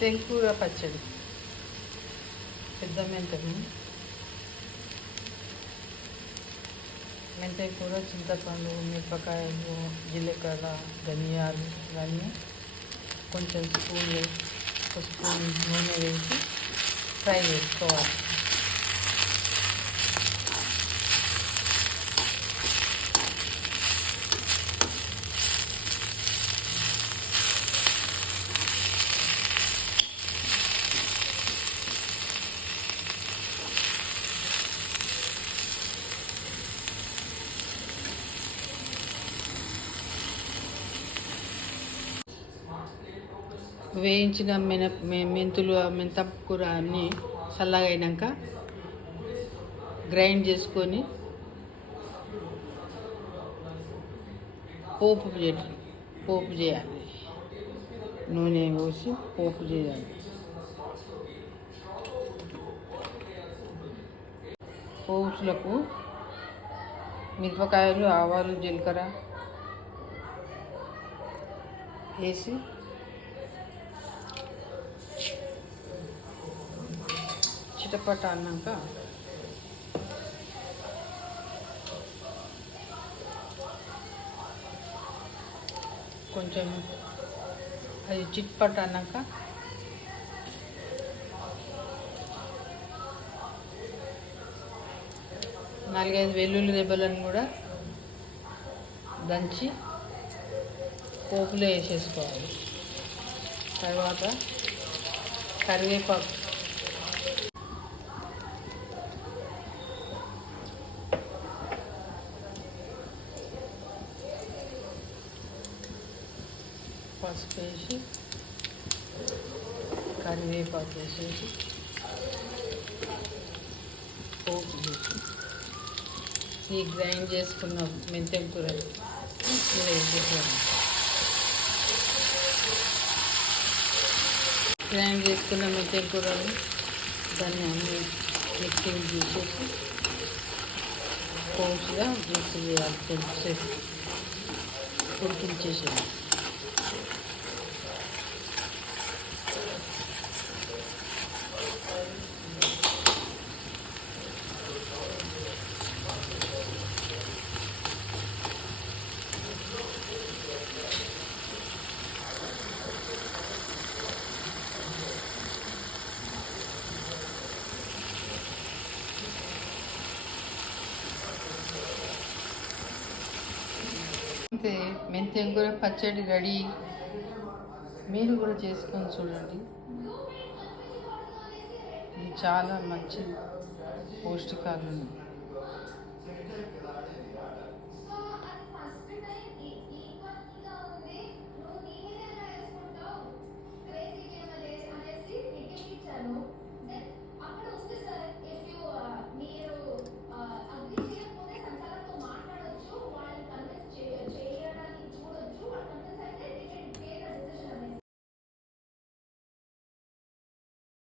మెంతెం పచ్చడి. పెద్ద మెంతం మెంతెం కూర చింతపండు మిరపకాయలు జీలకర్ర ధనియాలు ఇవన్నీ కొంచెం స్పూన్లు ఒక స్పూన్ నూనె వేసి ఫ్రై చేసుకోవాలి. వేయించిన మెన మెంతులు ఆ కూర అన్నీ చల్లగా అయినాక గ్రైండ్ చేసుకొని పోపు చేయాలి. పోపు చేయాలి. నూనె పోసి పోపు చేయాలి. పోపులకు మిరపకాయలు ఆవాలు జీలకర్ర వేసి చిటపట అన్నాక కొంచెం అది చిట్పట్ అన్నాక నాలుగైదు వెల్లుల్లి దెబ్బలను కూడా దంచి పోపులో వేసేసుకోవాలి. తర్వాత కరివేపాకు పసుపు వేసి కరివేపాకు వేసేసి పోపు వేసి ఈ గ్రైండ్ చేసుకున్న మెంతెం కూర కూర వేసేసాను గ్రైండ్ చేసుకున్న మెంతెం కూరలు దాన్ని అన్ని మిక్సింగ్ చేసేసి పోసుగా మిక్స్ చేయాలి కొంచెంసేపు ఉడికించేసేయాలి మెంతెం కూర పచ్చడి రెడీ. మీరు కూడా చేసుకొని చూడండి. ఇది చాలా మంచి పౌష్టికాలు